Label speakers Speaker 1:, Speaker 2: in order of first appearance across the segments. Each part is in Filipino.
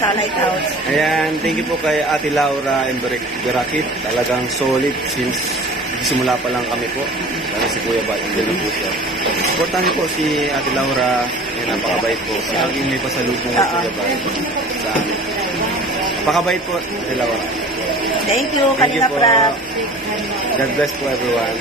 Speaker 1: sa Lighthouse.
Speaker 2: Ayan, thank you po kay Ate Laura and Berakit. Talagang solid since simula pa lang kami po. Lalo si Kuya Bat, andyan na po siya. Supportan niyo po si Ate Laura. Yan, napakabait po. Laging may pasalubong kay Kuya Bat sa amin. Napakabait po, Ate Laura.
Speaker 1: Thank you,
Speaker 2: Thank you
Speaker 1: Kalinga
Speaker 2: po.
Speaker 1: Prab.
Speaker 2: God bless po everyone.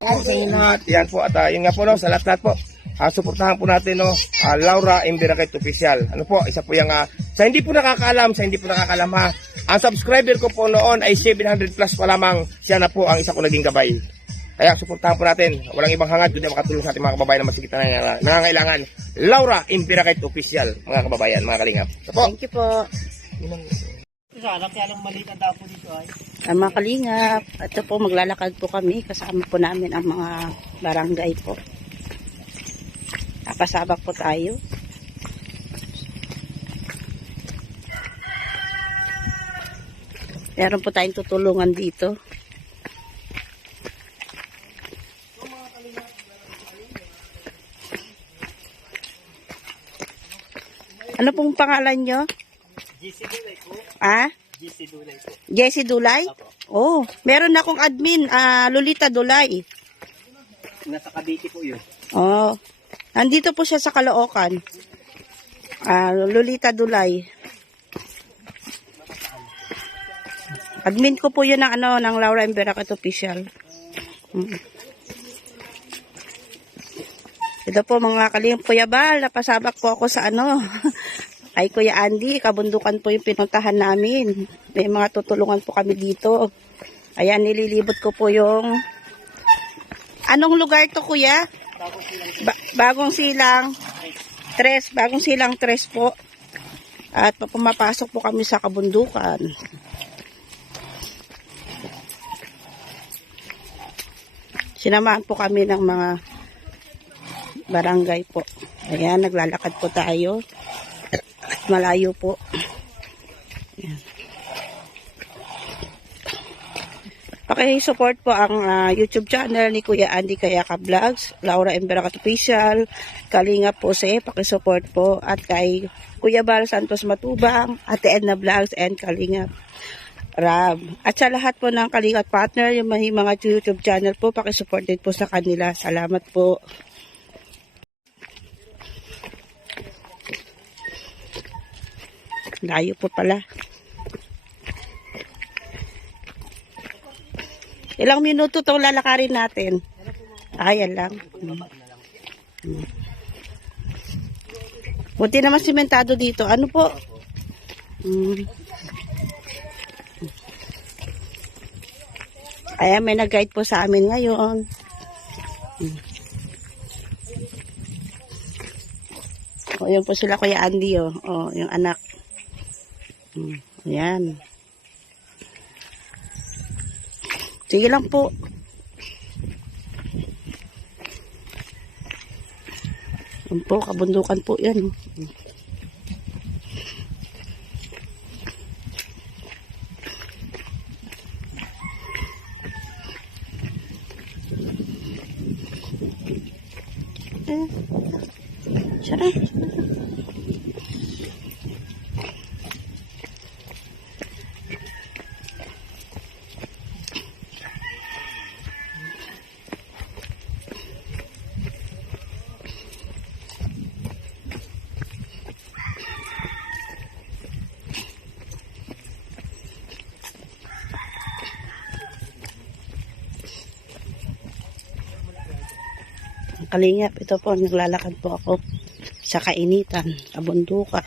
Speaker 3: po lahat. Yan po at uh, yun nga po no, sa lahat-lahat po. Ah, suportahan po natin no, ah, Laura Imbirakit Official. Ano po, isa po yung ah, sa hindi po nakakaalam, sa hindi po nakakaalam ha. Ang subscriber ko po noon ay 700 plus pa lamang. Siya na po ang isa ko naging gabay. Kaya suportahan po natin. Walang ibang hangad kundi makatulong sa ating mga kababayan na masigit na nangangailangan. Laura Imbirakit Official, mga kababayan, mga kalingap. Ito po.
Speaker 1: Thank you po. Ang mga kalingap, ito po maglalakad po kami. Kasama po namin ang mga barangay po. Nakasabak po tayo. Meron po tayong tutulungan dito. Ano pong pangalan nyo? Ah? Jesse Dulay? Oh, meron akong admin, ah, Lolita Dulay.
Speaker 2: Nasa Cavite po yun.
Speaker 1: Oh. Nandito po siya sa Caloocan. Ah, Lolita Dulay. Admin ko po 'yun ng ano ng Laura Emberacat official. Mm. Ito po mga kaling Kuya Bal, napasabak po ako sa ano. Kay Kuya Andy, kabundukan po yung pinuntahan namin. May mga tutulungan po kami dito. Ayan, nililibot ko po yung... Anong lugar to, Kuya? Ba- bagong silang. Tres, bagong silang tres po. At pumapasok po kami sa kabundukan. Sinamahan po kami ng mga barangay po. Ayan, naglalakad po tayo. Malayo po. Paki-support po ang ah, YouTube channel ni Kuya Andy Kayaka Vlogs, Laura Emberacat Official, Kalinga po si paki-support po at kay Kuya Bal Santos Matubang, Ate Edna Vlogs and Kalinga Rab. At sa lahat po ng Kalinga partner, yung mga YouTube channel po, paki-support din po sa kanila. Salamat po. Layo po pala. Ilang minuto itong lalakarin natin? Ayan lang. Hmm. Hmm. Buti naman simentado dito. Ano po? Hmm. Ayan, may nag-guide po sa amin ngayon. Hmm. O, yun po sila Kuya Andy, oh. O, yung anak. Hmm. Ayan. Sige lang po. Yan po, kabundukan po yan. Ang kalingap, ito po, naglalakad po ako sa kainitan, kabundukan.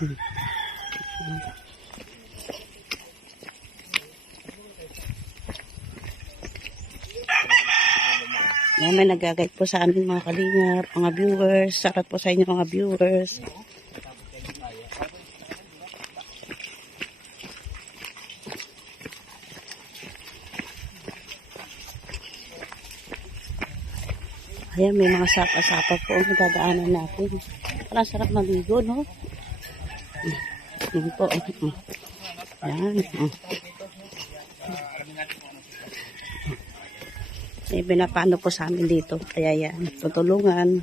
Speaker 1: Yan, may nagagay po sa amin mga kalingap, mga viewers. Sakat po sa inyo mga viewers. Ayan, may mga sapa-sapa po ang nadadaanan natin. Parang sarap maligo, no? Yan po. Ayan. May binapano po sa amin dito. Kaya yan, tutulungan.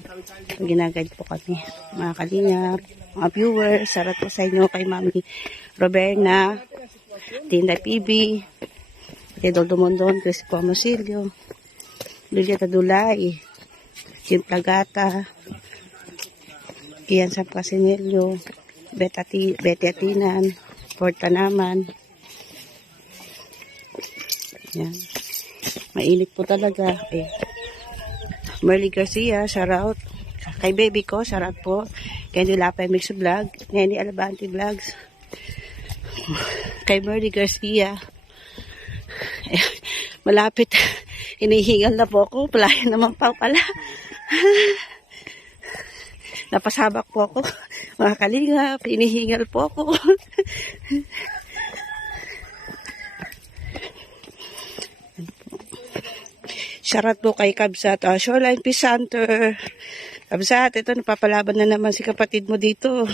Speaker 1: Ginagayad po kami. Mga kalingap. mga viewers. Sarat po sa inyo kay Mami Roberna, Tinda PB, Edol Dumondon, Chris Pomosilio, Lilia Tadulay, Kim Plagata, Ian San Casinelio, Betty, Betty Atinan, Porta naman. Yan. Mainit po talaga. Eh. Merly Garcia, shout out. Kay baby ko, shout out po. Kay Nilapay Mix Vlog. Nenny Alabanti Vlogs. Kay Merly Garcia. Eh, malapit. Hinihingal na po ako. Palayan naman pa pala. Napasabak po ako. Mga kalingap, hinihingal po ako. Shoutout po kay Kabsat. Uh, Shoreline Peace Center. Kabsat, ito napapalaban na naman si kapatid mo dito.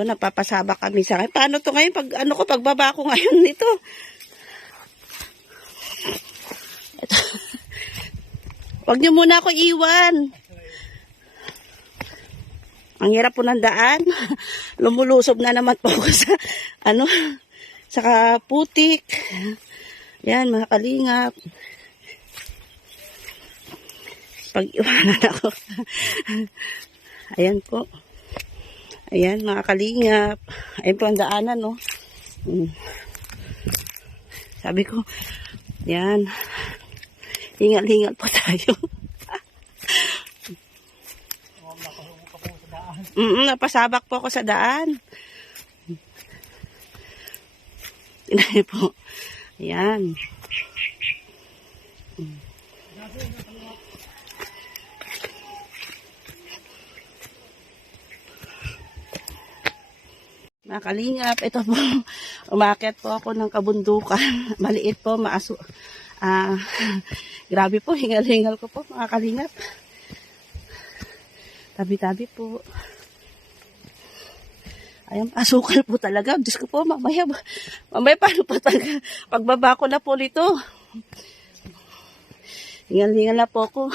Speaker 1: Ito, napapasabak kami sa akin. Paano to ngayon? Pag, ano ko, pagbaba ko ngayon nito. Ito. Huwag niyo muna ako iwan. Ang hirap po ng daan. Lumulusob na naman po ako sa, ano, sa putik. Yan, mga kalingap. Pag iwanan ako. Ayan po. Ayan, mga kalingap. Ayan po ang daanan, no? Mm. Sabi ko, yan. Hingal-hingal po tayo. Mm, napasabak po ako sa daan. Tinay po. Ayan. Mga kalingap, ito po, umakyat po ako ng kabundukan. Maliit po, maaso. Ah, grabe po, hingal-hingal ko po, mga kalingap. Tabi-tabi po. Ayan, asukal po talaga. Diyos ko po, mamaya, mamaya paano po talaga? Pagbaba ko na po nito. Hingal-hingal na po ako.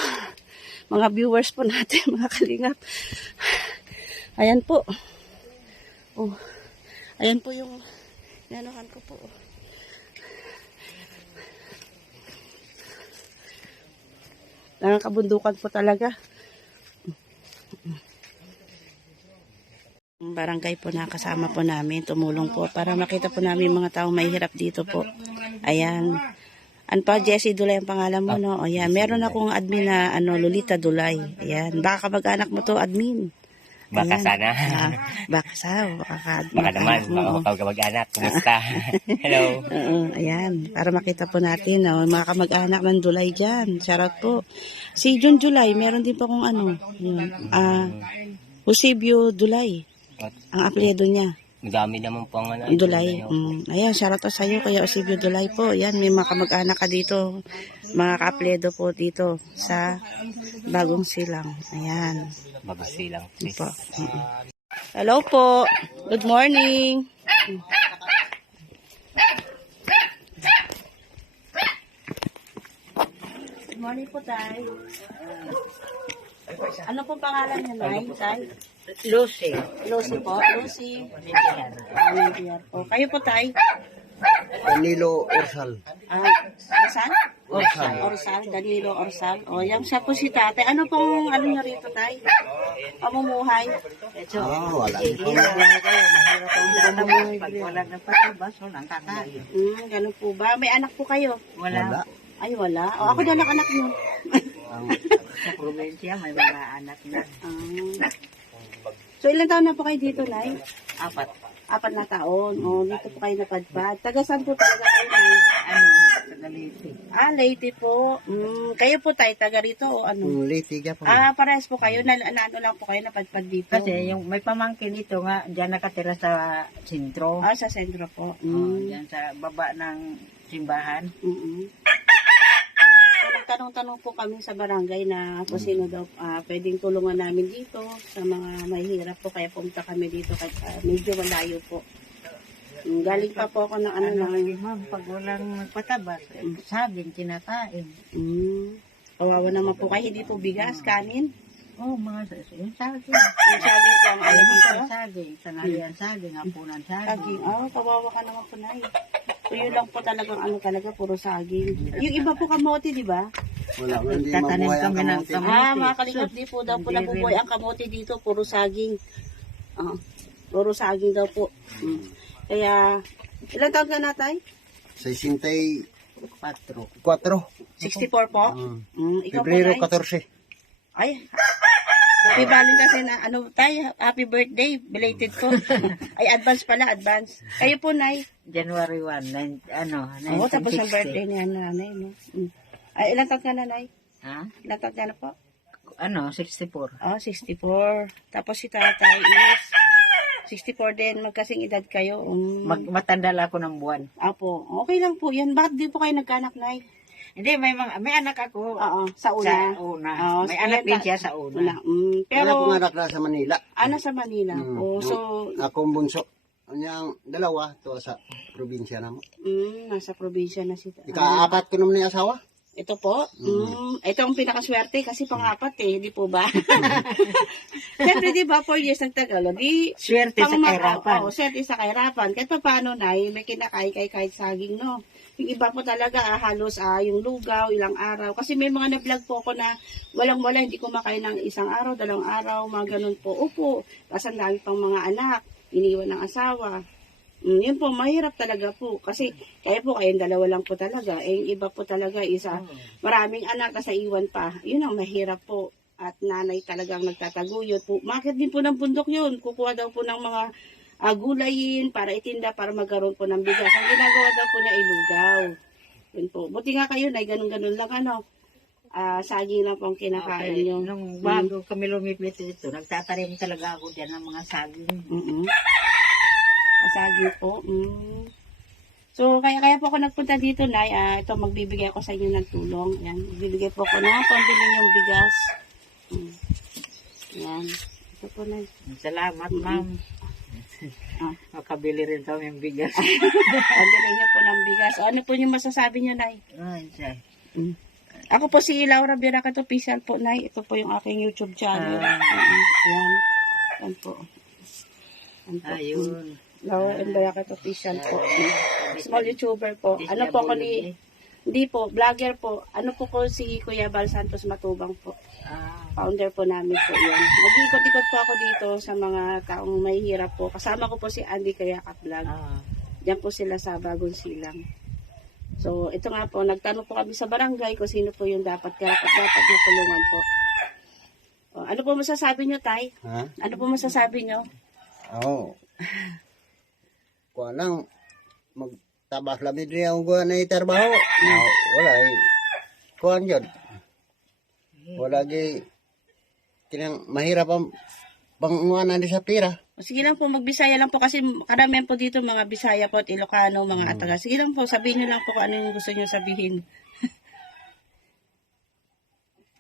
Speaker 1: Mga viewers po natin, mga kalingap. Ayan po. Oh. Ayan po yung nanahan ko po. Nakakabundukan po talaga. Ang barangay po na kasama po namin, tumulong po para makita po namin mga taong may hirap dito po. Ayan. Ano pa, Jessie Dulay ang pangalan mo, no? O yan, meron akong admin na, ano, Lolita Dulay. Ayan, baka kamag-anak mo to, admin.
Speaker 4: Baka
Speaker 1: Ayan.
Speaker 4: sana.
Speaker 1: Ah, baka sa, baka, ka-
Speaker 4: Baka naman, baka kapag kamag-anak. Kumusta? Hello.
Speaker 1: Oo, ayan. Para makita po natin, oh, mga kamag-anak ng Dulay dyan. Shoutout po. Si Jun Julay, meron din po kung ano. Yun. Ah, Eusebio Dulay. Ang apelyido niya.
Speaker 4: Madami naman po ang ano.
Speaker 1: Dulay. Mm. Ayan, shoutout po sa iyo, Kuya Eusebio Dulay po. Ayan, may mga kamag-anak ka dito. Mga kaapelyido po dito sa Bagong Silang. Ayan.
Speaker 4: Mabusi lang.
Speaker 1: Yun po. Hello po. Good morning. Good morning po, Tay. Ano pong pangalan niya, Nay? Tay?
Speaker 5: Lucy.
Speaker 1: Lucy po. Lucy. Kayo po, Tay?
Speaker 5: Danilo Orsal.
Speaker 1: Ah, saan? Orsal. Orsal. Danilo Orsal. O, yan siya po si tatay. Ano pong, ano nyo rito, tay? Pamumuhay?
Speaker 5: Ah, wala.
Speaker 6: Wala na patubas, walang kakain.
Speaker 1: Hmm, ganun po ba? May anak po kayo?
Speaker 6: Wala.
Speaker 1: Ay, wala. O, ako daw anak nyo.
Speaker 6: Sa probinsya, may mga anak na.
Speaker 1: Ah. So, ilan taon na po kayo dito, Nay?
Speaker 6: Apat.
Speaker 1: Apat na taon. O, dito po kayo napadpad. Taga saan po talaga kayo, Nay?
Speaker 6: Ano, sa Galiti.
Speaker 1: Ah, Leyte po. Mm, kayo po tayo, taga rito o ano?
Speaker 5: Litiga po.
Speaker 1: Ah, parehas po kayo. Na, na ano lang po kayo napadpad dito?
Speaker 6: Kasi yung may pamangkin dito nga, dyan nakatira sa sentro.
Speaker 1: Ah, sa sentro po.
Speaker 6: Oh,
Speaker 1: Mm.
Speaker 6: dyan sa baba ng simbahan.
Speaker 1: Mm-mm. Nagtanong-tanong po kami sa barangay na kung sino daw ah, pwedeng tulungan namin dito sa mga mahihirap po. Kaya pumunta kami dito kahit ah, medyo malayo po. Mm, Galing pa po ako ng ano
Speaker 6: Ano
Speaker 1: ng...
Speaker 6: lagi, ma'am, pag walang nagpatabas, sabing, kinakain.
Speaker 1: Mm, kawawa naman po kayo. Hindi po bigas, kanin.
Speaker 6: Oh, mga yung saging.
Speaker 1: Yung sabi po ang ano dito.
Speaker 6: Almusal saging, tanghalian saging, hapunan saging.
Speaker 1: Saging. Oh, kawawa ka naman po, Nay. So, yun lang po talagang ano talaga, puro saging. Yung iba po kamote, di ba?
Speaker 5: Wala, hindi
Speaker 6: Tatanim
Speaker 5: mabuhay ang
Speaker 6: kami ng
Speaker 5: kamote.
Speaker 6: kamote.
Speaker 1: Ah, mga kalingap, di po daw po
Speaker 6: Hindi
Speaker 1: nabubuhay ang kamote dito, puro saging. Ah, puro saging daw po. Mm. Kaya, ilang taon ka na, Tay?
Speaker 5: 64.
Speaker 6: 4.
Speaker 1: 64 po?
Speaker 5: Mm.
Speaker 1: Mm, ikaw
Speaker 5: Pebrero
Speaker 1: po, Tay?
Speaker 5: 14.
Speaker 1: Ay, happy Valentine's na, ano, Tay, happy birthday, belated po. Ay, advance pala, advance. Kayo po, Nay.
Speaker 6: January 1, nine, ano,
Speaker 1: Oo, tapos ang
Speaker 6: 1960.
Speaker 1: birthday niya, nanay, no? Mm. Ay, ilang taon ka na, Nay?
Speaker 6: Ha?
Speaker 1: Ilang taon ka na po?
Speaker 6: Ano, 64.
Speaker 1: Oh, 64. Tapos si tatay is 64 din. Magkasing edad kayo. Um,
Speaker 6: Mag, matandal ako ng buwan.
Speaker 1: Apo. Okay lang po yan. Bakit di po kayo nagkanak, Nay?
Speaker 6: Hindi, may mga, may anak ako.
Speaker 1: Oo, sa una.
Speaker 6: Sa una.
Speaker 1: Oo,
Speaker 6: may anak din siya sa una.
Speaker 1: Una. Mm,
Speaker 5: Pero
Speaker 1: pero,
Speaker 5: akong anak na sa Manila.
Speaker 1: ano sa Manila?
Speaker 5: Mm.
Speaker 1: Oh, so,
Speaker 5: Akong bunso. Anyang dalawa to sa probinsya na mo.
Speaker 1: mm, nasa probinsya na si
Speaker 5: Ikaapat ko naman yung asawa.
Speaker 1: Ito po, mm, ito ang pinakaswerte kasi pangapat eh, di po ba? Siyempre, di ba, 4 years nagtagal, di,
Speaker 6: Swerte sa kahirapan.
Speaker 1: Oo, swerte sa kahirapan. Kahit pa paano na, may kinakay kay kahit saging, no? Yung iba po talaga, ah, halos ah, yung lugaw, ilang araw. Kasi may mga na-vlog po ako na walang-wala, hindi kumakain ng isang araw, dalawang araw, mga ganun po. Upo, kasi ang dami pang mga anak, iniwan ng asawa. Mm, yun po, mahirap talaga po. Kasi, kaya po kayong dalawa lang po talaga. Eh, yung iba po talaga, isa, maraming anak, kasi iwan pa. Yun ang mahirap po. At nanay talagang nagtataguyod po. Market din po ng bundok yun. Kukuha daw po ng mga ah, gulayin para itinda para magkaroon po ng bigas. Ang ginagawa daw po niya ilugaw. Yun po. Buti nga kayo, nay, ganun-ganun lang ano. Ah, saging lang po ang kinakain
Speaker 6: Okay.
Speaker 1: niyo.
Speaker 6: Nung bago kami lumipit dito, nagtatanim talaga ako dyan ng mga saging.
Speaker 1: Mm Asagi po. Mm. So, kaya kaya po ako nagpunta dito, Nay. Ah, ito, magbibigay ako sa inyo ng tulong. Yan. Magbibigay po ako ng pambili yung bigas. Mm. Yan. Ito po, Nay.
Speaker 6: Salamat, ma'am.
Speaker 1: Ah.
Speaker 6: Makabili rin kami ng bigas.
Speaker 1: Pambili niyo po ng bigas. O, ano po yung masasabi niyo, Nay?
Speaker 6: Ay, siya.
Speaker 1: Mm. Ako po si Laura Biracat Official po, Nay. Ito po yung aking YouTube channel.
Speaker 6: Ah.
Speaker 1: Mm, Yan. Yan po. Yan po.
Speaker 6: Ayun.
Speaker 1: Laura Biracat Official po. Small YouTuber po. Ano po ako ni... Hindi po, vlogger po. Ano po ko si Kuya Bal Santos Matubang po.
Speaker 6: Ah,
Speaker 1: Founder po namin po yun. Mag-ikot-ikot po ako dito sa mga taong mahihirap po. Kasama ko po si Andy Kayakat Vlog.
Speaker 6: ah.
Speaker 1: Diyan po sila sa Bagong Silang. So, ito nga po, nagtanong po kami sa barangay kung sino po yung dapat karapat dapat na tulungan po. O, ano po masasabi nyo, Tay?
Speaker 5: Ha?
Speaker 1: Ano po masasabi nyo?
Speaker 5: Oo. Kuha lang. Magtabas lamid rin ang kuha na itarbaho. Wala eh. Kuha yun. Wala gi. Kinang mahirap ang panguanan sa pira.
Speaker 1: Sige lang po, magbisaya lang po kasi karamihan po dito mga Bisaya po at Ilocano, mga Ataga. Sige lang po, sabihin nyo lang po kung ano yung gusto nyo sabihin.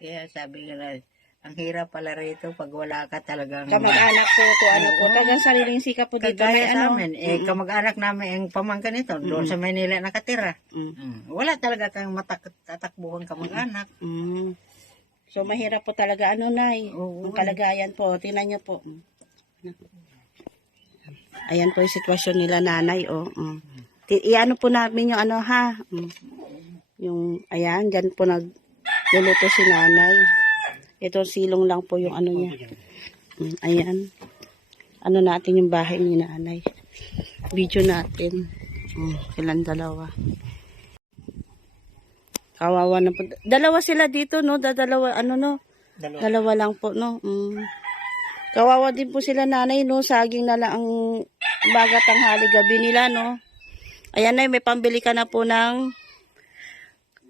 Speaker 6: Kaya sabi nila, ang hirap pala rito pag wala ka talagang...
Speaker 1: Kamag-anak po to, ano po, tagang sariling sikap po dito. May
Speaker 6: Kagaya sa
Speaker 1: ano,
Speaker 6: amin, eh, kamag-anak namin ang pamangkin nito, doon sa Manila nakatira.
Speaker 1: Mm.
Speaker 6: Mm. Wala talaga kang matak tatakbuhan kamag-anak.
Speaker 1: Mm. So, mahirap po talaga, ano, Nay?
Speaker 6: Oo.
Speaker 1: Ang kalagayan po, tingnan nyo po. Ayan po yung sitwasyon nila, nanay, oh. Mm. Ti- Iano po namin yung ano, ha? Mm. Yung, ayan, dyan po nagluluto si nanay. Ito, silong lang po yung ano niya. Mm, ayan. Ano natin yung bahay ni nanay. Video natin. Mm, silang dalawa. Kawawa na po. Dalawa sila dito, no? Dadalawa, ano, no? Dalawa. lang po, no? Mm. Kawawa din po sila nanay, no? Saging na lang ang umaga, tanghali, gabi nila, no? Ayan na, may pambili ka na po ng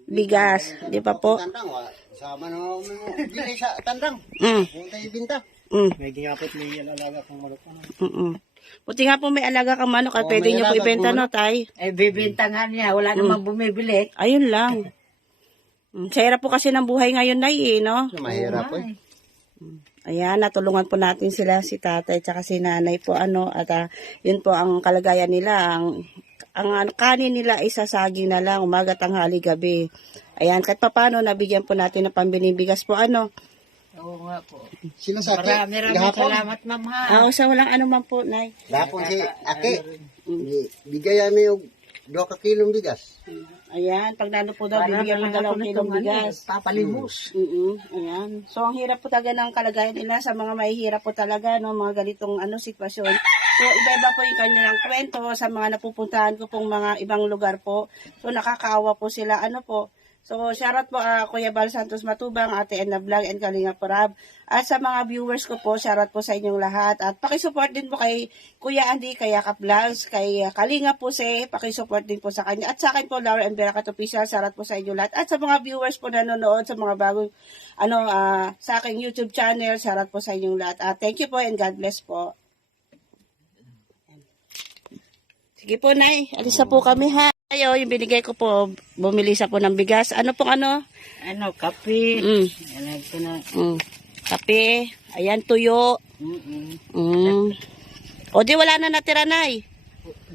Speaker 1: bigas. Di ba po?
Speaker 5: Sama na mo. Dili sa tandang.
Speaker 1: Mm.
Speaker 5: Yung tayo binta.
Speaker 1: Mm.
Speaker 5: May gingapit may yan alaga kong manok.
Speaker 1: Mm-mm. Buti nga po may alaga kang manok at
Speaker 5: Oo,
Speaker 1: pwede nyo po ibenta, no, tay?
Speaker 6: Eh, bibintangan niya, wala namang bumibili.
Speaker 1: Ayun lang. Mm, Sa hirap po kasi ng buhay ngayon, Nay, eh, no?
Speaker 5: Mahirap po. eh.
Speaker 1: Ayan, natulungan po natin sila, si tatay, tsaka si nanay po, ano, at ah, yun po ang kalagayan nila, ang, ang, ano, kanin nila ay sasaging na lang, umaga, tanghali, gabi. Ayan, kahit papano, nabigyan po natin ng pambiling bigas po, ano.
Speaker 6: Oo nga po.
Speaker 5: Sino sa akin?
Speaker 6: Marami maraming
Speaker 5: Gahapon.
Speaker 6: salamat, ma'am ha.
Speaker 1: Ah, sa walang ano man po, Nay.
Speaker 5: Gahapon si Ake. Bi- Bigayan mo yung 2 ka kilong bigas.
Speaker 1: Ayan, pag nano po daw, bibigyan po dalawang kilong bigas.
Speaker 6: Papalimos.
Speaker 1: Mm ayan. So, ang hirap po talaga ng kalagayan nila sa mga mahihirap po talaga, no, mga ganitong ano, sitwasyon. So, iba-iba po yung kanilang kwento sa mga napupuntahan ko pong mga ibang lugar po. So, nakakaawa po sila, ano po. So, shoutout po ah, Kuya Bal Santos Matubang, Ate Enna Vlog, and Kalinga Porab. At sa mga viewers ko po, shoutout po sa inyong lahat. At pakisupport din po kay Kuya Andy, kay Yakap Vlogs, kay ah, Kalinga po si, pakisupport din po sa kanya. At sa akin po, Laura and Beracat Official, shoutout po sa inyong lahat. At sa mga viewers po nanonood, sa mga bagong, ano, ah, sa aking YouTube channel, shoutout po sa inyong lahat. At thank you po and God bless po. Sige po, Nay. Alis na po kami, ha. Ayo, yung binigay ko po, bumili sa po ng bigas. Ano pong ano?
Speaker 6: Ano, kape.
Speaker 1: Mm.
Speaker 6: Ano ko na.
Speaker 1: Mm. Kape. Ayan, tuyo.
Speaker 6: Mm-mm.
Speaker 1: Mm. O di wala na natira, Nay.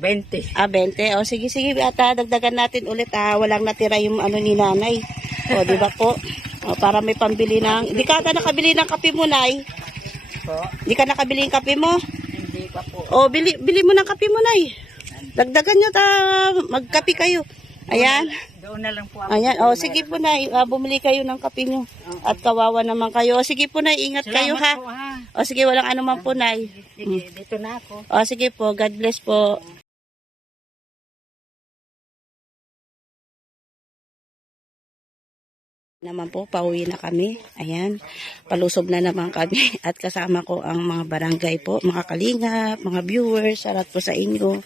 Speaker 6: 20.
Speaker 1: Ah, 20. O sige, sige, ata, dagdagan natin ulit. Ah, walang natira yung ano ni nanay. O, di ba po? O, para may pambili ng... Hindi ka ata nakabili ng kape mo, Nay.
Speaker 6: Po.
Speaker 1: Hindi ka nakabili ng kape mo?
Speaker 6: Hindi pa po.
Speaker 1: O, bili, bili mo ng kape mo, Nay. Dagdagan nyo, ta, magkape kayo. Ayan.
Speaker 6: Doon na lang po ako.
Speaker 1: Ayan. O, sige po, Nay. Ah, bumili kayo ng kape nyo. At kawawa naman kayo. O, sige po, Nay. Ingat kayo,
Speaker 6: Salamat
Speaker 1: ha.
Speaker 6: po ha.
Speaker 1: O, sige, walang ano man po, Nay.
Speaker 6: Sige, dito na ako.
Speaker 1: O, sige po. God bless po. naman po, pauwi na kami. Ayan, palusob na naman kami. At kasama ko ang mga barangay po, mga kalinga, mga viewers, sarat po sa inyo.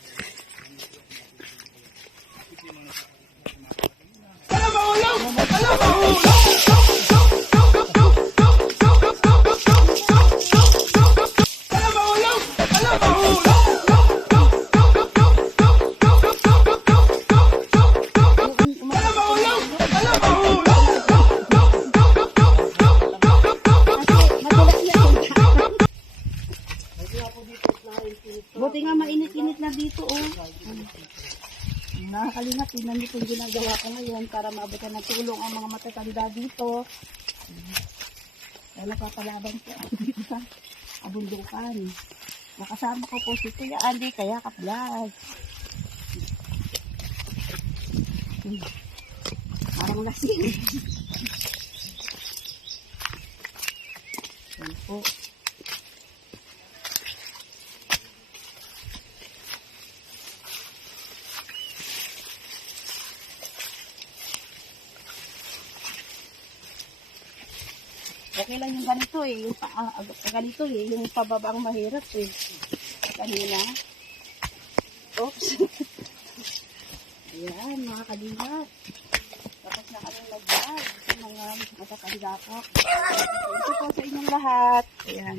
Speaker 1: Buti nga mainit-init na dito, oh. Nakakalingat, tingnan niyo itong ginagawa ko ngayon para maabutan ng tulong ang mga matatanda dito. Kaya napapalaban ko ako dito sa abundukan. Nakasama ko po si Kuya Andy, kaya. Hmm. Parang lasing. Yan po. Okay lang yung ganito eh, yung pa, ah, ganito eh, yung pababa ang mahirap eh. Kanina. Oops. Ayan, mga kalingat. Tapos na kami nag-vlog sa mga ko. Ito po sa inyong lahat. Ayan.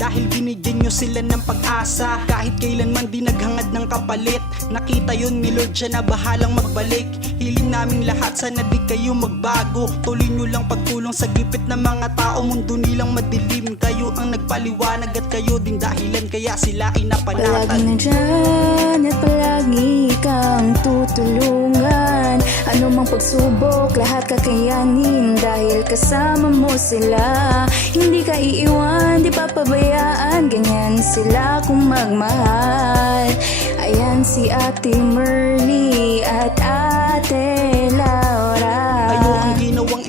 Speaker 7: dahil binigyan nyo sila ng pag-asa. Kahit kailanman di naghangad ng kapalit. Nakita yun ni Lord siya na bahalang magbalik. Hiling naming lahat sana di kayo magbago. Tuloy nyo lang pagtulong sa gipit ng mga tao. Mundo nilang madilim. Kayo ang nag paliwanag At kayo din dahilan kaya sila ay napanatan
Speaker 8: Palaging nandyan at palagi kang tutulungan. Ano mang pagsubok, lahat kakayanin. Dahil kasama mo sila Hindi ka iiwan, di papabayaan Ganyan sila kung magmahal. Ayan si Ate Merly at Ate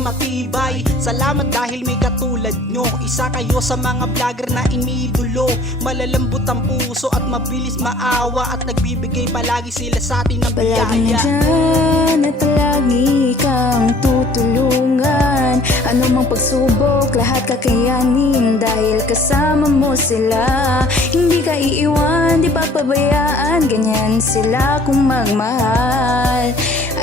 Speaker 7: matibay. Salamat dahil may katulad nyo. Isa kayo sa mga vlogger na iniidolo Malalambot ang puso at mabilis maawa At nagbibigay palagi sila sa atin ng biyaya.
Speaker 8: Nandyan at palagi kang tutulungan. Ano mang pagsubok, lahat kakayanin. Dahil kasama mo sila. Hindi ka iiwan, di papabayaan. Ganyan sila kung magmahal